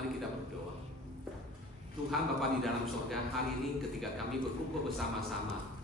Mari kita berdoa. Tuhan Bapa di dalam surga, hari ini ketika kami berkumpul bersama-sama,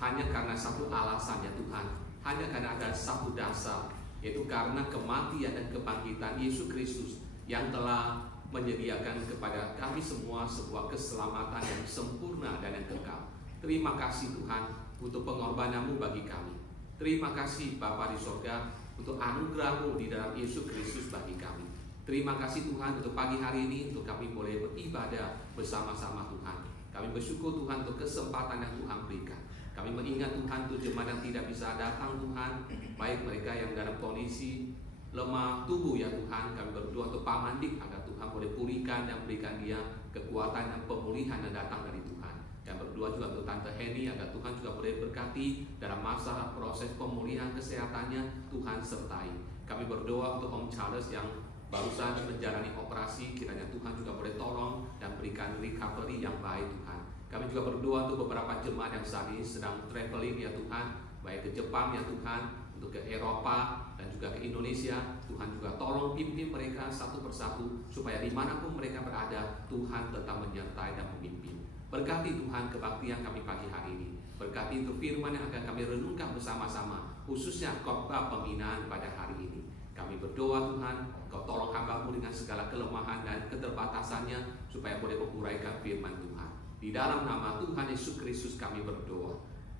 hanya karena satu alasan ya Tuhan, hanya karena ada satu dasar, yaitu karena kematian dan kebangkitan Yesus Kristus yang telah menyediakan kepada kami semua sebuah keselamatan yang sempurna dan yang kekal. Terima kasih Tuhan untuk pengorbanan-Mu bagi kami. Terima kasih Bapa di surga untuk anugerah-Mu di dalam Yesus Kristus bagi kami. Terima kasih Tuhan untuk pagi hari ini, untuk kami boleh beribadah bersama-sama Tuhan. Kami bersyukur Tuhan untuk kesempatan yang Tuhan berikan. Kami mengingat Tuhan untuk jemaat yang tidak bisa datang Tuhan, baik mereka yang dalam kondisi lemah tubuh ya Tuhan. Kami berdoa untuk Pak Mandik agar Tuhan boleh pulihkan dan berikan dia kekuatan dan pemulihan yang datang dari Tuhan. Dan berdoa juga untuk Tante Henny agar Tuhan juga boleh berkati dalam masa proses pemulihan kesehatannya, Tuhan sertai. Kami berdoa untuk Om Charles yang barusan menjalani operasi, kiranya Tuhan juga boleh tolong dan berikan recovery yang baik Tuhan. Kami juga berdoa untuk beberapa jemaat yang saat ini sedang traveling ya Tuhan, baik ke Jepang ya Tuhan, untuk ke Eropa dan juga ke Indonesia. Tuhan juga tolong pimpin mereka satu persatu, supaya dimanapun mereka berada, Tuhan tetap menyertai dan memimpin. Berkati Tuhan kebaktian kami pagi hari ini. Berkati untuk firman yang akan kami renungkan bersama-sama, khususnya khotbah pembinaan pada hari ini. Kami berdoa Tuhan, Kau tolong hamba-Mu dengan segala kelemahan dan keterbatasannya, supaya boleh menguraikan firman Tuhan. Di dalam nama Tuhan Yesus Kristus kami berdoa.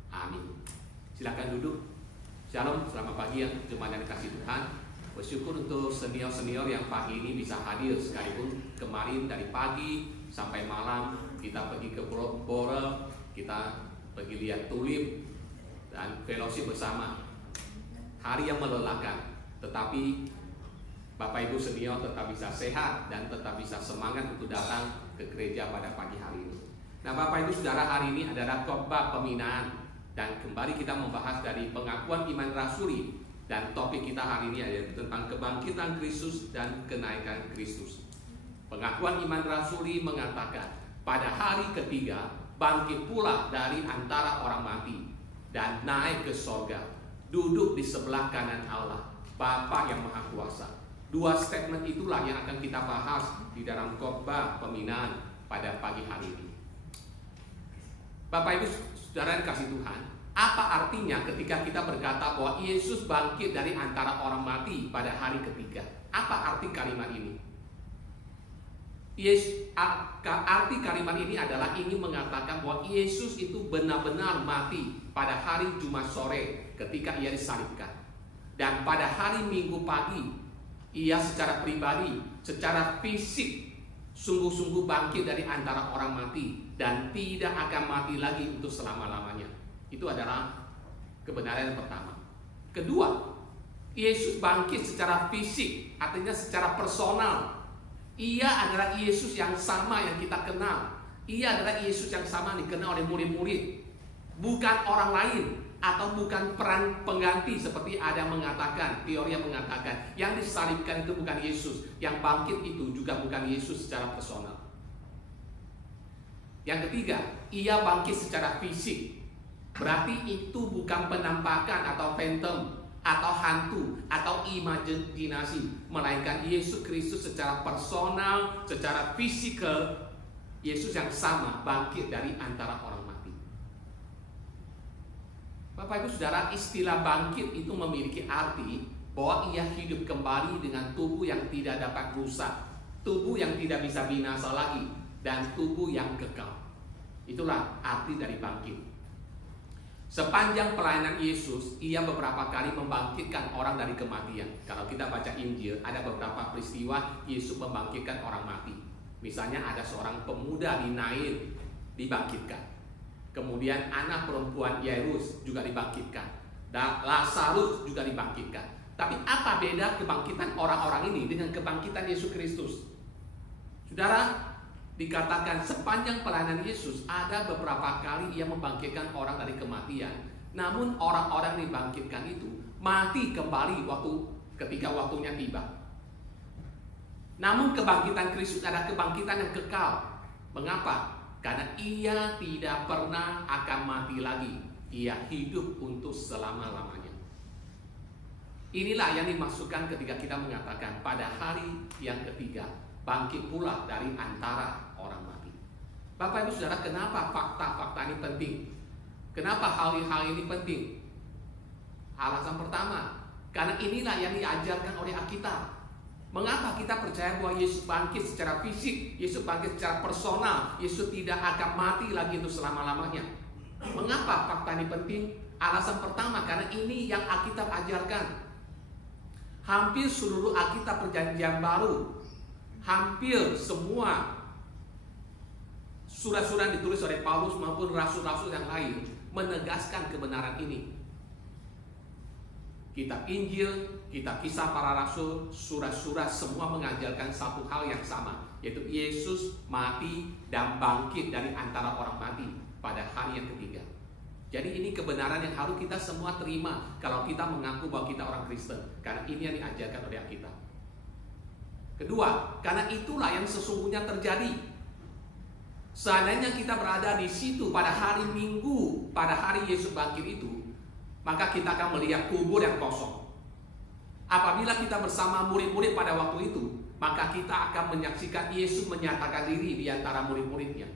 Amin. Silakan duduk. Shalom, selamat pagi ya jemaat yang dikasih Tuhan. Bersyukur untuk senior-senior yang pagi ini bisa hadir, sekalipun kemarin dari pagi sampai malam kita pergi ke Borel, kita pergi lihat tulip dan fellowship bersama. Hari yang melelahkan, tetapi Bapak Ibu senior tetap bisa sehat dan tetap bisa semangat untuk datang ke gereja pada pagi hari ini. Nah Bapak Ibu Saudara, hari ini adalah khotbah pembinaan, dan kembali kita membahas dari pengakuan iman rasuli, dan topik kita hari ini adalah tentang kebangkitan Kristus dan kenaikan Kristus. Pengakuan iman rasuli mengatakan, pada hari ketiga bangkit pula dari antara orang mati dan naik ke sorga, duduk di sebelah kanan Allah, Bapa yang Maha Kuasa. Dua statement itulah yang akan kita bahas di dalam khotbah pembinaan pada pagi hari ini. Bapak Ibu Saudara yang kasih Tuhan, apa artinya ketika kita berkata bahwa Yesus bangkit dari antara orang mati pada hari ketiga? Apa arti kalimat ini? Arti kalimat ini adalah ingin mengatakan bahwa Yesus itu benar-benar mati pada hari Jumat sore ketika ia disalibkan. Dan pada hari Minggu pagi, ia secara pribadi, secara fisik, sungguh-sungguh bangkit dari antara orang mati dan tidak akan mati lagi untuk selama-lamanya. Itu adalah kebenaran yang pertama. Kedua, Yesus bangkit secara fisik, artinya secara personal. Ia adalah Yesus yang sama yang kita kenal. Ia adalah Yesus yang sama dikenal oleh murid-murid, bukan orang lain atau bukan peran pengganti seperti ada yang mengatakan, teori yang mengatakan yang disalibkan itu bukan Yesus, yang bangkit itu juga bukan Yesus secara personal. Yang ketiga, ia bangkit secara fisik. Berarti itu bukan penampakan atau phantom atau hantu atau imajinasi, melainkan Yesus Kristus secara personal, secara fisikal, Yesus yang sama bangkit dari antara orang mati. Bapak Ibu Saudara, istilah bangkit itu memiliki arti bahwa ia hidup kembali dengan tubuh yang tidak dapat rusak, tubuh yang tidak bisa binasa lagi, dan tubuh yang kekal. Itulah arti dari bangkit. Sepanjang pelayanan Yesus, ia beberapa kali membangkitkan orang dari kematian. Kalau kita baca Injil, ada beberapa peristiwa Yesus membangkitkan orang mati. Misalnya ada seorang pemuda di Nain dibangkitkan. Kemudian anak perempuan Yairus juga dibangkitkan. Dan Lazarus juga dibangkitkan. Tapi apa beda kebangkitan orang-orang ini dengan kebangkitan Yesus Kristus? Saudara, dikatakan sepanjang pelayanan Yesus ada beberapa kali ia membangkitkan orang dari kematian. Namun orang-orang yang dibangkitkan itu mati kembali ketika waktunya tiba. Namun kebangkitan Kristus adalah kebangkitan yang kekal. Mengapa? Karena ia tidak pernah akan mati lagi. Ia hidup untuk selama-lamanya. Inilah yang dimaksudkan ketika kita mengatakan pada hari yang ketiga bangkit pula dari antara orang mati. Bapak Ibu Saudara, kenapa fakta-fakta ini penting? Kenapa hal-hal ini penting? Alasan pertama, karena inilah yang diajarkan oleh Alkitab. Mengapa kita percaya bahwa Yesus bangkit secara fisik, Yesus bangkit secara personal, Yesus tidak akan mati lagi untuk selama-lamanya? Mengapa fakta ini penting? Alasan pertama, karena ini yang Alkitab ajarkan. Hampir seluruh Alkitab Perjanjian Baru, hampir semua surat-surat ditulis oleh Paulus maupun rasul-rasul yang lain menegaskan kebenaran ini. Kitab Injil, kitab Kisah Para Rasul, surat-surat semua mengajarkan satu hal yang sama, yaitu Yesus mati dan bangkit dari antara orang mati pada hari yang ketiga. Jadi ini kebenaran yang harus kita semua terima kalau kita mengaku bahwa kita orang Kristen, karena ini yang diajarkan oleh Alkitab. Kedua, karena itulah yang sesungguhnya terjadi. Seandainya kita berada di situ pada hari Minggu, pada hari Yesus bangkit itu, maka kita akan melihat kubur yang kosong. Apabila kita bersama murid-murid pada waktu itu, maka kita akan menyaksikan Yesus menyatakan diri di antara murid-muridnya.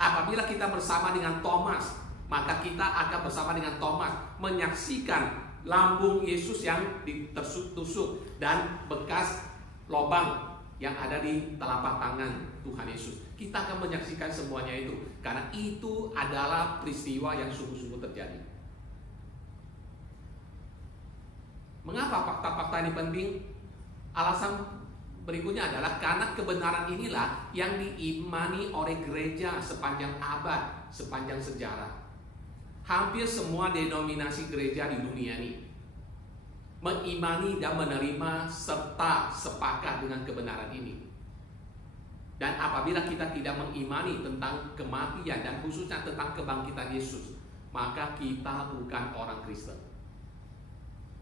Apabila kita bersama dengan Thomas, maka kita akan bersama dengan Thomas menyaksikan lambung Yesus yang ditusuk dan bekas lubang yang ada di telapak tangan Tuhan Yesus. Kita akan menyaksikan semuanya itu, karena itu adalah peristiwa yang sungguh-sungguh terjadi. Mengapa fakta-fakta ini penting? Alasan berikutnya adalah karena kebenaran inilah yang diimani oleh gereja sepanjang abad, sepanjang sejarah. Hampir semua denominasi gereja di dunia ini mengimani dan menerima serta sepakat dengan kebenaran ini. Dan apabila kita tidak mengimani tentang kematian dan khususnya tentang kebangkitan Yesus, maka kita bukan orang Kristen.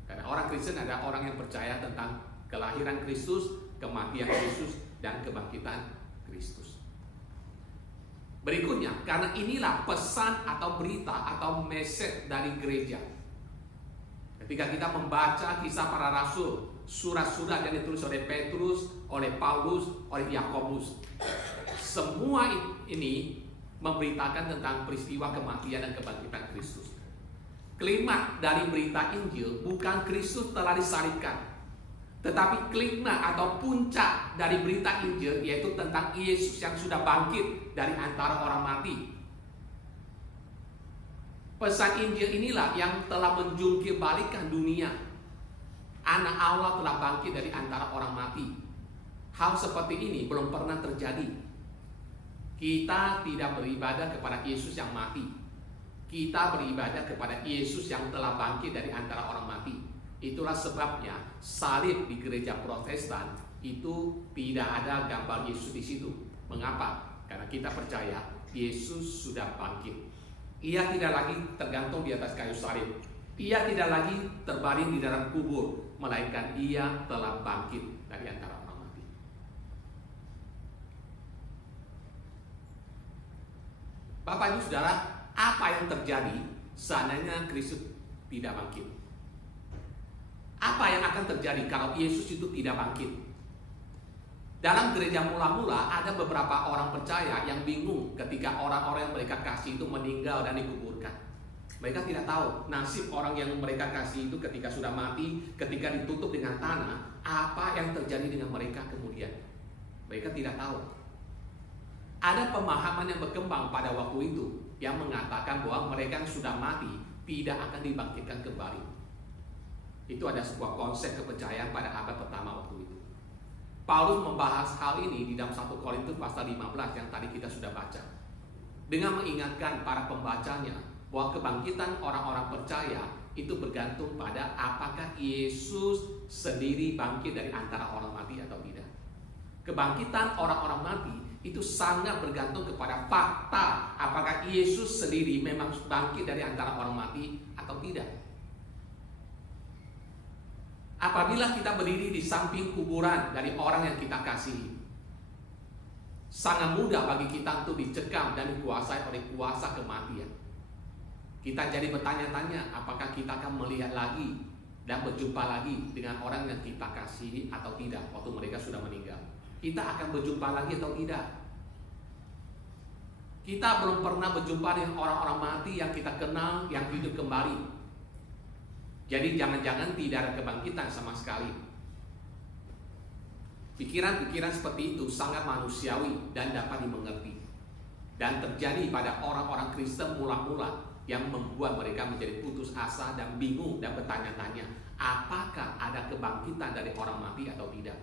Karena orang Kristen adalah orang yang percaya tentang kelahiran Kristus, kematian Kristus, dan kebangkitan Kristus. Berikutnya, karena inilah pesan atau berita atau message dari gereja. Ketika kita membaca Kisah Para Rasul, surat-surat yang ditulis oleh Petrus, oleh Paulus, oleh Yakobus, semua ini memberitakan tentang peristiwa kematian dan kebangkitan Kristus. Klimaks dari berita Injil bukan Kristus telah disalibkan, tetapi klimaks atau puncak dari berita Injil yaitu tentang Yesus yang sudah bangkit dari antara orang mati. Pesan Injil inilah yang telah menjungkir balikkan dunia. Anak Allah telah bangkit dari antara orang mati. Hal seperti ini belum pernah terjadi. Kita tidak beribadah kepada Yesus yang mati. Kita beribadah kepada Yesus yang telah bangkit dari antara orang mati. Itulah sebabnya salib di gereja Protestan itu tidak ada gambar Yesus di situ. Mengapa? Karena kita percaya Yesus sudah bangkit. Ia tidak lagi tergantung di atas kayu salib. Ia tidak lagi terbaring di dalam kubur, melainkan ia telah bangkit dari antara orang mati. Bapak Ibu Saudara, apa yang terjadi seandainya Kristus tidak bangkit? Apa yang akan terjadi kalau Yesus itu tidak bangkit? Dalam gereja mula-mula ada beberapa orang percaya yang bingung ketika orang-orang yang mereka kasih itu meninggal dan dikuburkan. Mereka tidak tahu nasib orang yang mereka kasih itu ketika sudah mati, ketika ditutup dengan tanah, apa yang terjadi dengan mereka kemudian. Mereka tidak tahu. Ada pemahaman yang berkembang pada waktu itu yang mengatakan bahwa mereka yang sudah mati tidak akan dibangkitkan kembali. Itu ada sebuah konsep kepercayaan pada abad pertama waktu itu. Paulus membahas hal ini di dalam 1 Korintus pasal 15 yang tadi kita sudah baca. Dengan mengingatkan para pembacanya bahwa kebangkitan orang-orang percaya itu bergantung pada apakah Yesus sendiri bangkit dari antara orang mati atau tidak. Kebangkitan orang-orang mati itu sangat bergantung kepada fakta apakah Yesus sendiri memang bangkit dari antara orang mati atau tidak. Apabila kita berdiri di samping kuburan dari orang yang kita kasihi, sangat mudah bagi kita untuk dicekam dan dikuasai oleh kuasa kematian. Kita jadi bertanya-tanya apakah kita akan melihat lagi dan berjumpa lagi dengan orang yang kita kasihi atau tidak waktu mereka sudah meninggal. kita akan berjumpa lagi atau tidak. Kita belum pernah berjumpa dengan orang-orang mati yang kita kenal, yang hidup kembali. Jadi jangan-jangan tidak ada kebangkitan sama sekali. Pikiran-pikiran seperti itu sangat manusiawi dan dapat dimengerti. Dan terjadi pada orang-orang Kristen mula-mula yang membuat mereka menjadi putus asa dan bingung dan bertanya-tanya, apakah ada kebangkitan dari orang mati atau tidak?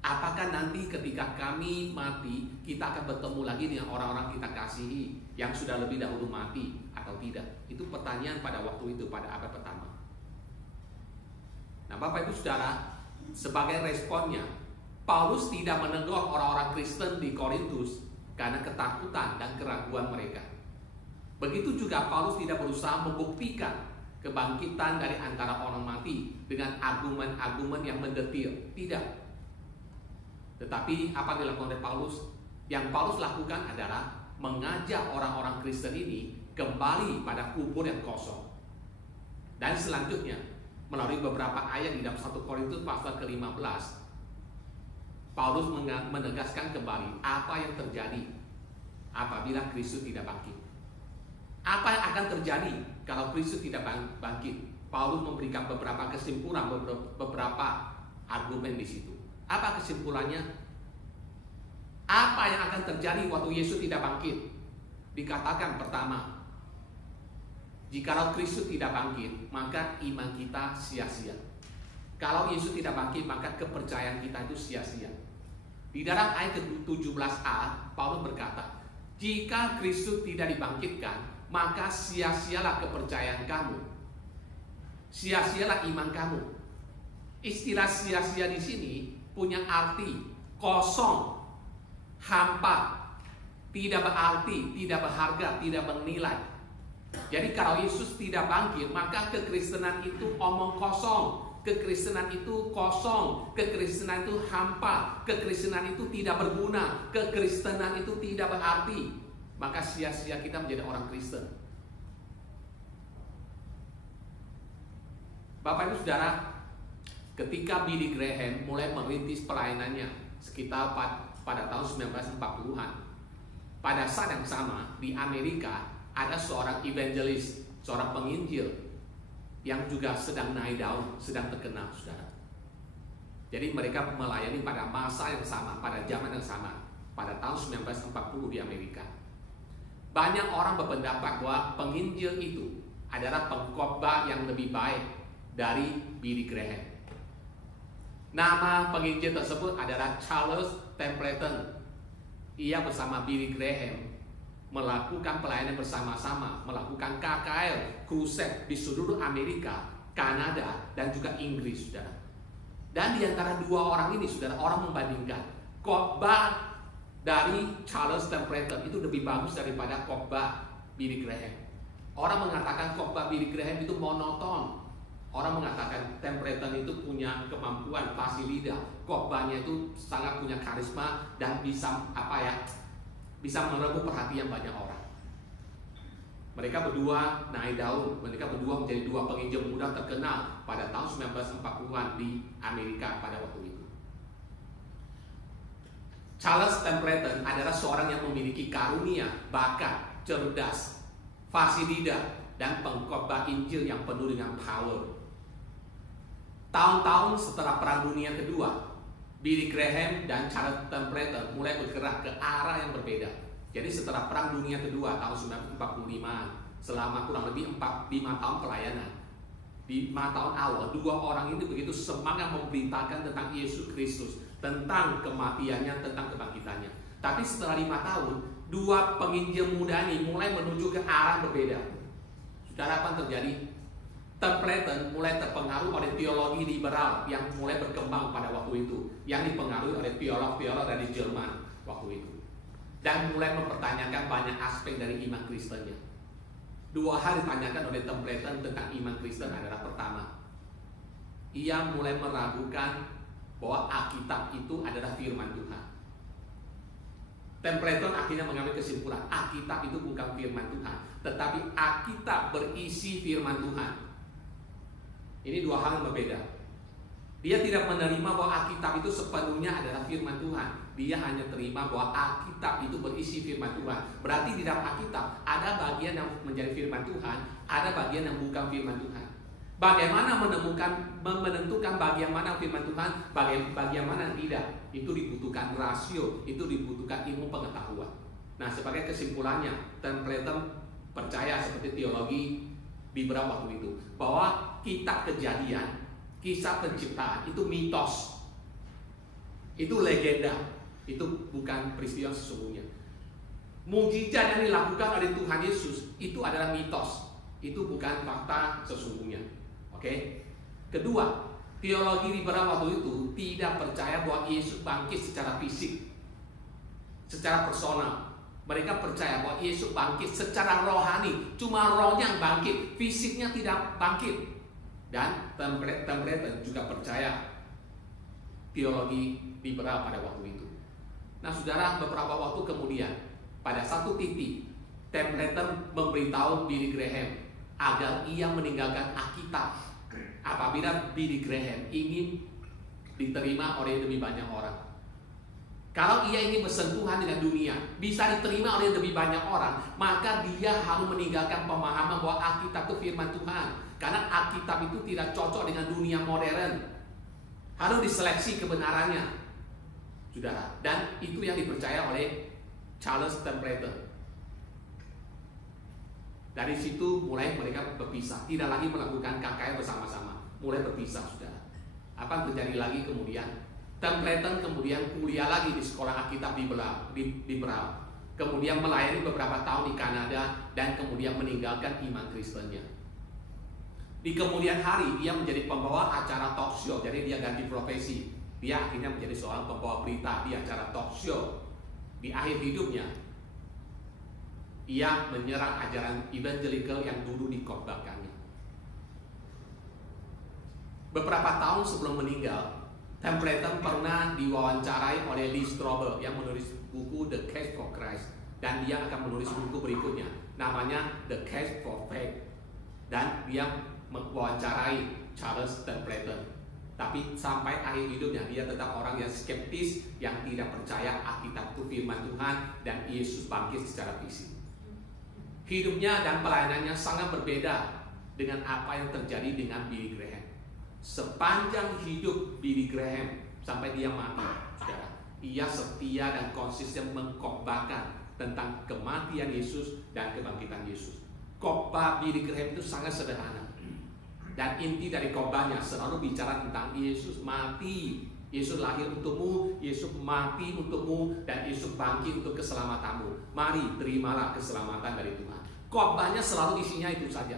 Apakah nanti ketika kami mati, kita akan bertemu lagi dengan orang-orang kita kasihi yang sudah lebih dahulu mati atau tidak? Itu pertanyaan pada waktu itu, pada abad pertama. Nah, Bapak Ibu Saudara, sebagai responnya, Paulus tidak menegur orang-orang Kristen di Korintus karena ketakutan dan keraguan mereka. Begitu juga Paulus tidak berusaha membuktikan kebangkitan dari antara orang mati dengan argumen-argumen yang mendetil. Tidak. Tetapi apa yang dilakukan oleh Paulus? Yang Paulus lakukan adalah mengajak orang-orang Kristen ini kembali pada kubur yang kosong. Dan selanjutnya, melalui beberapa ayat di dalam 1 Korintus pasal ke-15, Paulus menegaskan kembali apa yang terjadi apabila Kristus tidak bangkit. Apa yang akan terjadi kalau Kristus tidak bangkit? Paulus memberikan beberapa kesimpulan, beberapa argumen di situ. Apa kesimpulannya? Apa yang akan terjadi waktu Yesus tidak bangkit? Dikatakan pertama, jikalau Kristus tidak bangkit, maka iman kita sia-sia. Kalau Yesus tidak bangkit, maka kepercayaan kita itu sia-sia. Di dalam ayat ke-17a, Paulus berkata, jika Kristus tidak dibangkitkan, maka sia-sialah kepercayaan kamu. Sia-sialah iman kamu. Istilah sia-sia di sini punya arti kosong, hampa, tidak berarti, tidak berharga, tidak bernilai. Jadi kalau Yesus tidak bangkit, maka kekristenan itu omong kosong, kekristenan itu kosong, kekristenan itu hampa, kekristenan itu tidak berguna, kekristenan itu tidak berarti. Maka sia-sia kita menjadi orang Kristen. Bapak Ibu Saudara, ketika Billy Graham mulai merintis pelayanannya sekitar pada tahun 1940-an, pada saat yang sama di Amerika ada seorang evangelis, seorang penginjil yang juga sedang naik daun, sedang terkenal, saudara. Jadi mereka melayani pada masa yang sama, pada zaman yang sama, pada tahun 1940 di Amerika. Banyak orang berpendapat bahwa penginjil itu adalah pengkhotbah yang lebih baik dari Billy Graham. Nama penginjil tersebut adalah Charles Templeton. Ia bersama Billy Graham melakukan pelayanan bersama-sama, melakukan KKL, crusade di seluruh Amerika, Kanada, dan juga Inggris, saudara. Dan di antara dua orang ini, saudara, orang membandingkan khotbah dari Charles Templeton itu lebih bagus daripada khotbah Billy Graham. Orang mengatakan khotbah Billy Graham itu monoton. Orang mengatakan Templeton itu punya kemampuan fasih lidah, khotbahnya itu sangat punya karisma dan bisa bisa merebut perhatian banyak orang. Mereka berdua naik daun, mereka berdua menjadi dua penginjil muda terkenal pada tahun 1940-an di Amerika pada waktu itu. Charles Templeton adalah seorang yang memiliki karunia, bakat, cerdas, fasih lidah, dan pengkhotbah Injil yang penuh dengan power. Tahun-tahun setelah Perang Dunia Kedua, Billy Graham dan Charles Templeton mulai bergerak ke arah yang berbeda. Jadi setelah Perang Dunia Kedua tahun 1945, selama kurang lebih 5 tahun pelayanan, di 5 tahun awal, dua orang ini begitu semangat memberitakan tentang Yesus Kristus, tentang kematiannya, tentang kebangkitannya. Tapi setelah 5 tahun, dua penginjil muda ini mulai menuju ke arah berbeda. Saudara, apa yang terjadi? Templeton mulai terpengaruh oleh teologi liberal yang mulai berkembang pada waktu itu, yang dipengaruhi oleh teolog-teolog dari Jerman waktu itu, dan mulai mempertanyakan banyak aspek dari iman Kristennya. Dua hal ditanyakan oleh Templeton tentang iman Kristen adalah: pertama, ia mulai meragukan bahwa Alkitab itu adalah firman Tuhan. Templeton akhirnya mengambil kesimpulan, Alkitab itu bukan firman Tuhan, tetapi Alkitab berisi firman Tuhan. Ini dua hal yang berbeda. Dia tidak menerima bahwa Alkitab itu sepenuhnya adalah firman Tuhan. Dia hanya terima bahwa Alkitab itu berisi firman Tuhan. Berarti di dalam Alkitab ada bagian yang menjadi firman Tuhan, ada bagian yang bukan firman Tuhan. Bagaimana menentukan bagian mana firman Tuhan, bagian mana tidak? Itu dibutuhkan rasio, itu dibutuhkan ilmu pengetahuan. Nah, sebagai kesimpulannya, Templeton percaya seperti teologi Bibra waktu itu, bahwa kitab Kejadian, kisah penciptaan itu mitos, itu legenda, itu bukan peristiwa sesungguhnya. Mujizat yang dilakukan oleh Tuhan Yesus itu adalah mitos, itu bukan fakta sesungguhnya. Oke. Kedua, teologi liberal waktu itu tidak percaya bahwa Yesus bangkit secara fisik, secara personal. Mereka percaya bahwa Yesus bangkit secara rohani, cuma rohnya yang bangkit, fisiknya tidak bangkit. Dan Templeton juga percaya teologi liberal pada waktu itu. Nah, saudara, beberapa waktu kemudian, pada satu titik, Templeton memberitahu Billy Graham agar ia meninggalkan Alkitab apabila Billy Graham ingin diterima oleh lebih banyak orang. Kalau ia ingin bersentuhan dengan dunia, bisa diterima oleh lebih banyak orang, maka dia harus meninggalkan pemahaman bahwa Alkitab itu firman Tuhan. Karena Alkitab itu tidak cocok dengan dunia modern. Harus diseleksi kebenarannya, saudara. Dan itu yang dipercaya oleh Charles Templeton. Dari situ mulai mereka berpisah, tidak lagi melakukan KKR bersama-sama, mulai berpisah, saudara. Apa yang terjadi lagi kemudian? Templeton kemudian kuliah lagi di sekolah Alkitab liberal, kemudian melayani beberapa tahun di Kanada, dan kemudian meninggalkan iman Kristennya. Di kemudian hari dia menjadi pembawa acara talk show, jadi dia ganti profesi. Dia akhirnya menjadi seorang pembawa berita di acara talk show. Di akhir hidupnya, ia menyerang ajaran evangelical yang dulu dikhotbahkannya. Beberapa tahun sebelum meninggal, Templeton pernah diwawancarai oleh Lee Strobel yang menulis buku The Case for Christ, dan dia akan menulis buku berikutnya namanya The Case for Faith, dan dia mewawancarai Charles Templeton. Tapi sampai akhir hidupnya dia tetap orang yang skeptis, yang tidak percaya Alkitab itu firman Tuhan dan Yesus bangkit secara fisik. Hidupnya dan pelayanannya sangat berbeda dengan apa yang terjadi dengan Billy Graham. Sepanjang hidup Billy Graham sampai dia mati, saudara, ia setia dan konsisten mengkhotbahkan tentang kematian Yesus dan kebangkitan Yesus. Khotbah Billy Graham itu sangat sederhana, dan inti dari khotbahnya selalu bicara tentang Yesus mati, Yesus lahir untukmu, Yesus mati untukmu, dan Yesus bangkit untuk keselamatanmu. Mari terimalah keselamatan dari Tuhan. Khotbahnya selalu isinya itu saja.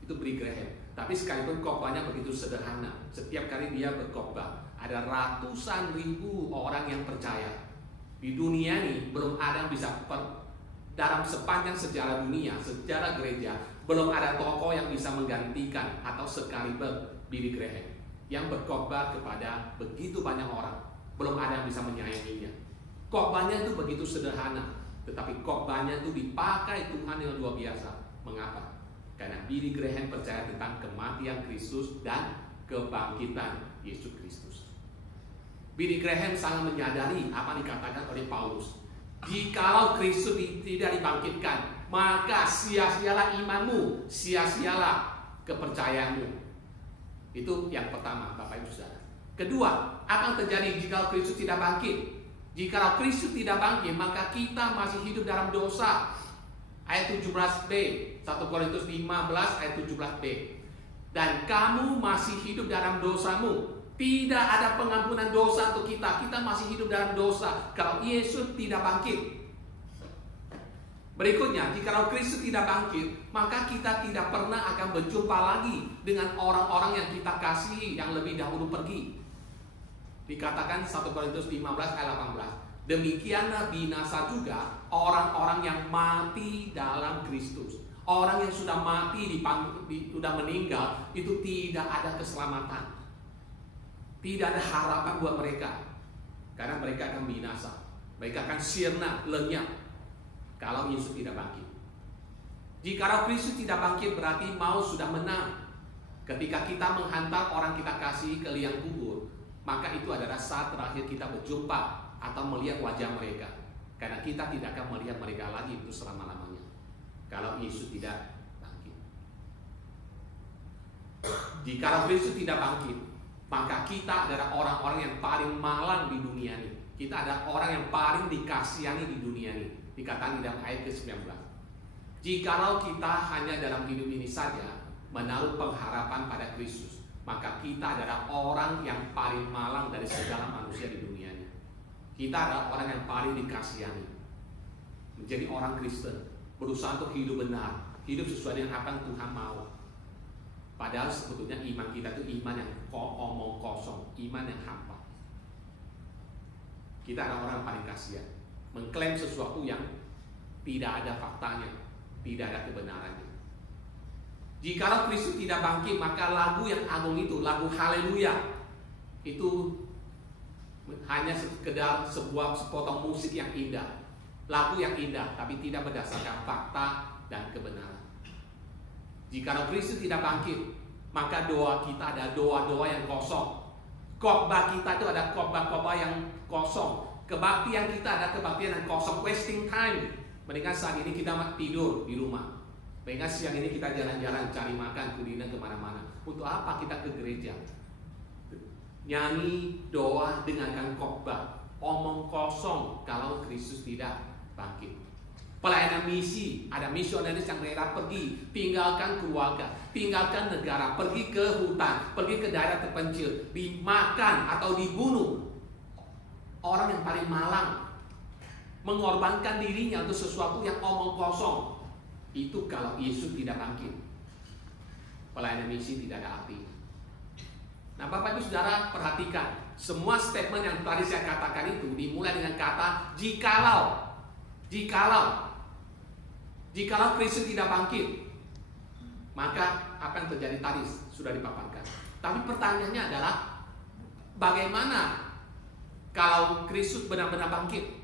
Itu Billy Graham. Tapi sekalipun khotbahnya begitu sederhana, setiap kali dia berkhotbah ada ratusan ribu orang yang percaya. Di dunia ini belum ada yang bisa dalam sepanjang sejarah dunia, sejarah gereja, belum ada tokoh yang bisa menggantikan atau sekaliber Billy Graham yang berkhotbah kepada begitu banyak orang. Belum ada yang bisa menyayanginya. Khotbahnya itu begitu sederhana, tetapi khotbahnya itu dipakai Tuhan yang luar biasa. Mengapa? Karena Billy Graham percaya tentang kematian Kristus dan kebangkitan Yesus Kristus. Billy Graham sangat menyadari apa dikatakan oleh Paulus. Jikalau Kristus tidak dibangkitkan, maka sia-sialah imanmu, sia-sialah kepercayaanmu. Itu yang pertama, Bapak Ibu Saudara. Kedua, apa yang terjadi jika Kristus tidak bangkit? Jika Kristus tidak bangkit, maka kita masih hidup dalam dosa. Ayat 17b, 1 Korintus 15 ayat 17b. Dan kamu masih hidup dalam dosamu. Tidak ada pengampunan dosa untuk kita. Kita masih hidup dalam dosa kalau Yesus tidak bangkit. Berikutnya, jika Kristus tidak bangkit, maka kita tidak pernah akan berjumpa lagi dengan orang-orang yang kita kasihi yang lebih dahulu pergi. Dikatakan 1 Korintus 15 ayat 18. Demikianlah binasa juga orang-orang yang mati dalam Kristus. Orang yang sudah mati, sudah meninggal, itu tidak ada keselamatan. Tidak ada harapan buat mereka. Karena mereka akan binasa. Mereka akan sirna, lenyap kalau Yesus tidak bangkit. Jika Kristus tidak bangkit, berarti maut sudah menang. Ketika kita menghantar orang kita kasih ke liang kubur, maka itu adalah saat terakhir kita berjumpa atau melihat wajah mereka. Karena kita tidak akan melihat mereka lagi itu selama-lamanya kalau Yesus tidak bangkit. Jika Kristus tidak bangkit, maka kita adalah orang-orang yang paling malang di dunia ini. Kita adalah orang yang paling dikasihani di dunia ini. Dikatakan di dalam ayat ke-19. Jikalau kita hanya dalam hidup ini saja menaruh pengharapan pada Kristus, maka kita adalah orang yang paling malang dari segala manusia di dunia ini. Kita adalah orang yang paling dikasihani. Menjadi orang Kristen, berusaha untuk hidup benar, hidup sesuai dengan apa yang Tuhan mau. Padahal sebetulnya iman kita itu iman yang omong kosong, iman yang hampa. Kita adalah orang yang paling kasihan, mengklaim sesuatu yang tidak ada faktanya, tidak ada kebenarannya. Jikalau Kristus tidak bangkit, maka lagu yang agung itu, lagu Haleluya, itu hanya sekedar sebuah sepotong musik yang indah, lagu yang indah, tapi tidak berdasarkan fakta dan kebenaran. Jikalau Kristus tidak bangkit, maka doa kita ada doa-doa yang kosong. Khotbah kita itu ada khotbah-khotbah yang kosong. Kebaktian kita ada kebaktian yang kosong, wasting time. Mendingan saat ini kita tidur di rumah. Mendingan siang ini kita jalan-jalan cari makan, kuliner kemana-mana. Untuk apa kita ke gereja? Nyanyi, doa, dengarkan khotbah, omong kosong kalau Kristus tidak bangkit. Pelayanan misi, ada misionaris yang rela pergi, tinggalkan keluarga, tinggalkan negara, pergi ke hutan, pergi ke daerah terpencil, dimakan atau dibunuh. Orang yang paling malang, mengorbankan dirinya untuk sesuatu yang omong kosong. Itu kalau Yesus tidak bangkit, pelayanan misi tidak ada artinya. Nah, Bapak Ibu Saudara, perhatikan, semua statement yang tadi saya katakan itu dimulai dengan kata jikalau. Jikalau Kristus tidak bangkit, maka apa yang terjadi tadi sudah dipaparkan. Tapi pertanyaannya adalah, bagaimana kalau Kristus benar-benar bangkit?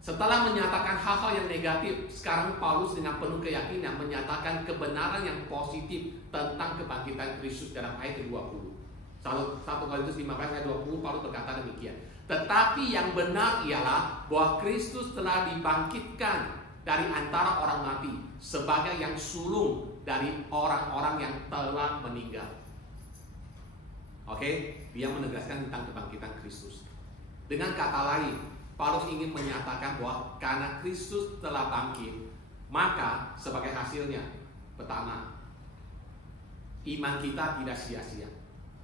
Setelah menyatakan hal-hal yang negatif, sekarang Paulus dengan penuh keyakinan menyatakan kebenaran yang positif tentang kebangkitan Kristus dalam ayat 20. 1 Korintus 15 ayat 20, Paulus berkata demikian. Tetapi yang benar ialah bahwa Kristus telah dibangkitkan dari antara orang mati sebagai yang sulung dari orang-orang yang telah meninggal. Oke, dia menegaskan tentang kebangkitan Kristus. Dengan kata lain, Paulus ingin menyatakan bahwa karena Kristus telah bangkit, maka sebagai hasilnya, pertama, iman kita tidak sia-sia.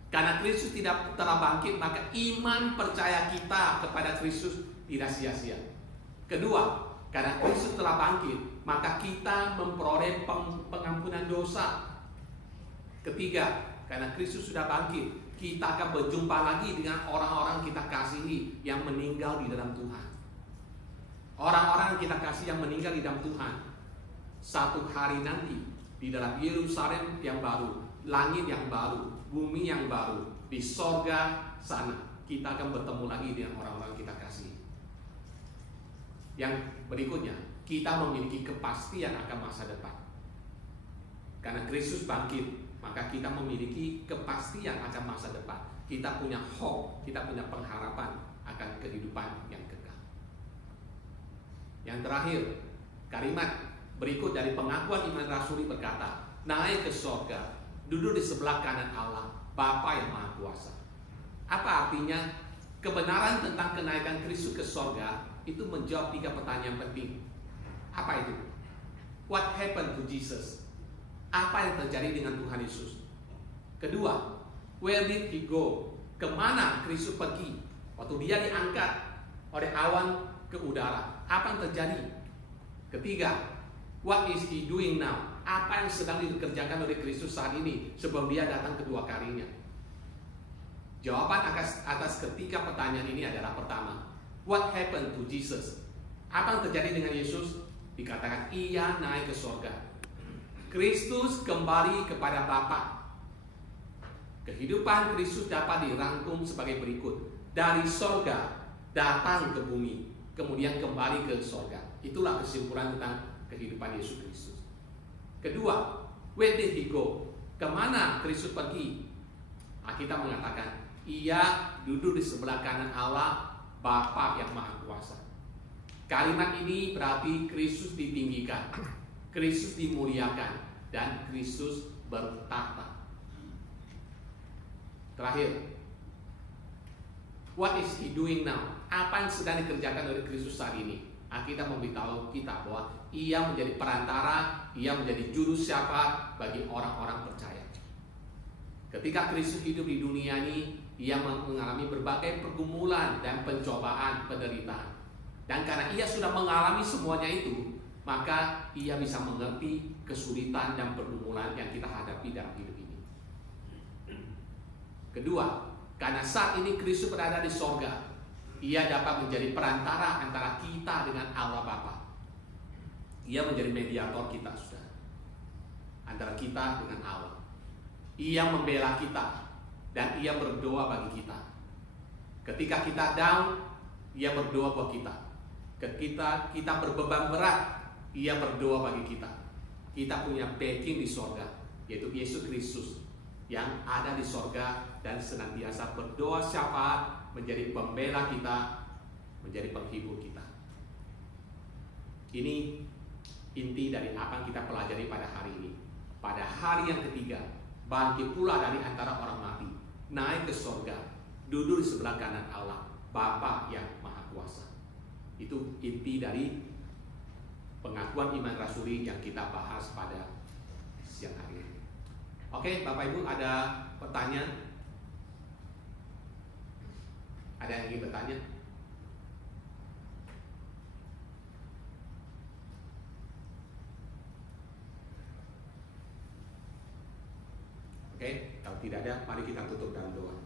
Karena Kristus tidak telah bangkit, maka iman percaya kita kepada Kristus tidak sia-sia. Kedua, karena Kristus telah bangkit, maka kita memperoleh pengampunan dosa. Ketiga, karena Kristus sudah bangkit, kita akan berjumpa lagi dengan orang-orang kita kasihi yang meninggal di dalam Tuhan. Orang-orang yang kita kasih yang meninggal di dalam Tuhan, satu hari nanti di dalam Yerusalem yang baru, langit yang baru, bumi yang baru, di sorga sana, kita akan bertemu lagi dengan orang-orang kita kasih. Yang berikutnya, kita memiliki kepastian akan masa depan. Karena Kristus bangkit, maka kita memiliki kepastian akan masa depan. Kita punya hope, kita punya pengharapan akan kehidupan yang kekal. Yang terakhir, kalimat berikut dari pengakuan iman rasuli berkata, naik ke sorga, duduk di sebelah kanan Allah, Bapa yang Maha Kuasa. Apa artinya? Kebenaran tentang kenaikan Kristus ke sorga itu menjawab 3 pertanyaan penting. Apa itu? What happened to Jesus? Apa yang terjadi dengan Tuhan Yesus? Kedua, where did he go? Kemana Kristus pergi waktu dia diangkat oleh awan ke udara? Apa yang terjadi? Ketiga, what is he doing now? Apa yang sedang dikerjakan oleh Kristus saat ini sebelum dia datang kedua kalinya? Jawaban atas ketiga pertanyaan ini adalah pertama, what happened to Jesus? Apa yang terjadi dengan Yesus? Dikatakan ia naik ke surga. Kristus kembali kepada Bapa. Kehidupan Kristus dapat dirangkum sebagai berikut. Dari surga datang ke bumi, kemudian kembali ke surga. Itulah kesimpulan tentang kehidupan Yesus Kristus. Kedua, where did he go? Kemana Kristus pergi? Alkitab mengatakan, ia duduk di sebelah kanan Allah, Bapa yang Maha Kuasa. Kalimat ini berarti Kristus ditinggikan, Kristus dimuliakan, dan Kristus bertahta. Terakhir, what is he doing now? Apa yang sedang dikerjakan oleh Kristus saat ini? Alkitab memberitahu kita bahwa ia menjadi perantara, ia menjadi juru syafaat bagi orang-orang percaya. Ketika Kristus hidup di dunia ini, ia mengalami berbagai pergumulan dan pencobaan, penderitaan. Dan karena ia sudah mengalami semuanya itu, maka ia bisa mengerti kesulitan dan pergumulan yang kita hadapi dalam hidup ini. Kedua, karena saat ini Kristus berada di sorga, ia dapat menjadi perantara antara kita dengan Allah Bapa. Ia menjadi mediator kita, saudara, antara kita dengan Allah. Ia membela kita dan ia berdoa bagi kita. Ketika kita down, ia berdoa buat kita. Ketika kita berbeban berat, ia berdoa bagi kita. Kita punya backing di sorga, yaitu Yesus Kristus yang ada di sorga dan senantiasa berdoa syafaat, menjadi pembela kita, menjadi penghibur kita. Ini inti dari apa yang kita pelajari pada hari ini. Pada hari yang ketiga, bangkit pula dari antara orang mati, naik ke sorga, duduk di sebelah kanan Allah, Bapa yang Maha Kuasa. Itu inti dari pengakuan iman rasuli yang kita bahas pada siang hari ini. Oke, Bapak Ibu, ada pertanyaan? Ada yang ingin bertanya? Oke, kalau tidak ada, mari kita tutup dalam doa.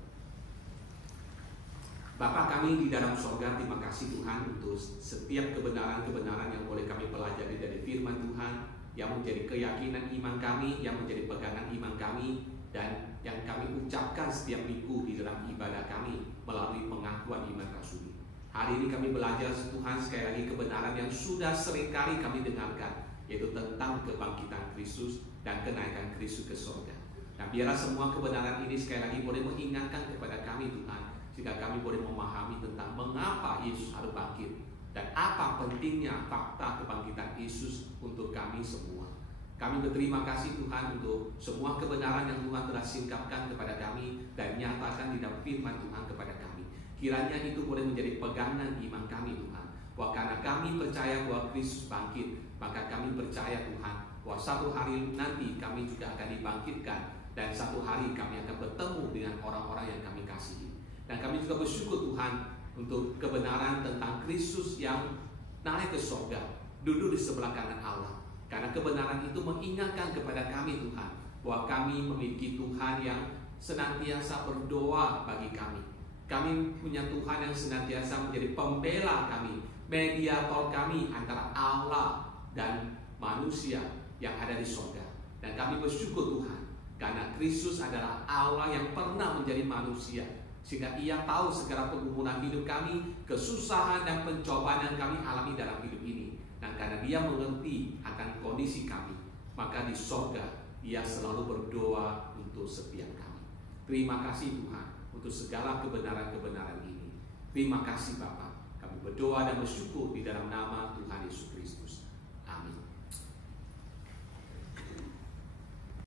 Bapa kami di dalam sorga, terima kasih Tuhan untuk setiap kebenaran-kebenaran yang boleh kami pelajari dari firman Tuhan, yang menjadi keyakinan iman kami, yang menjadi pegangan iman kami, dan yang kami ucapkan setiap minggu di dalam ibadah kami melalui pengakuan iman rasuli. Hari ini kami belajar Tuhan sekali lagi kebenaran yang sudah seringkali kami dengarkan, yaitu tentang kebangkitan Kristus dan kenaikan Kristus ke surga. Nah, biarlah semua kebenaran ini sekali lagi boleh mengingatkan kepada kami Tuhan, sehingga kami boleh memahami tentang mengapa Yesus harus bangkit dan apa pentingnya fakta kebangkitan Yesus untuk kami semua. Kami berterima kasih Tuhan untuk semua kebenaran yang Tuhan telah singkapkan kepada kami dan nyatakan di dalam firman Tuhan kepada kami. Kiranya itu boleh menjadi pegangan iman kami Tuhan, bahwa karena kami percaya bahwa Kristus bangkit, maka kami percaya Tuhan bahwa satu hari nanti kami juga akan dibangkitkan, dan satu hari kami akan bertemu dengan orang-orang yang kami kasihi. Dan kami juga bersyukur Tuhan untuk kebenaran tentang Kristus yang naik ke surga, duduk di sebelah kanan Allah. Karena kebenaran itu mengingatkan kepada kami Tuhan, bahwa kami memiliki Tuhan yang senantiasa berdoa bagi kami. Kami punya Tuhan yang senantiasa menjadi pembela kami, mediator kami antara Allah dan manusia yang ada di surga. Dan kami bersyukur Tuhan, karena Kristus adalah Allah yang pernah menjadi manusia, sehingga Ia tahu segala pergumulan hidup kami, kesusahan dan pencobaan yang kami alami dalam hidup ini. Dan karena Dia mengerti akan kondisi kami, maka di surga Ia selalu berdoa untuk setiap kami. Terima kasih Tuhan untuk segala kebenaran-kebenaran ini. Terima kasih Bapa. Kami berdoa dan bersyukur di dalam nama Tuhan Yesus Kristus. Amin.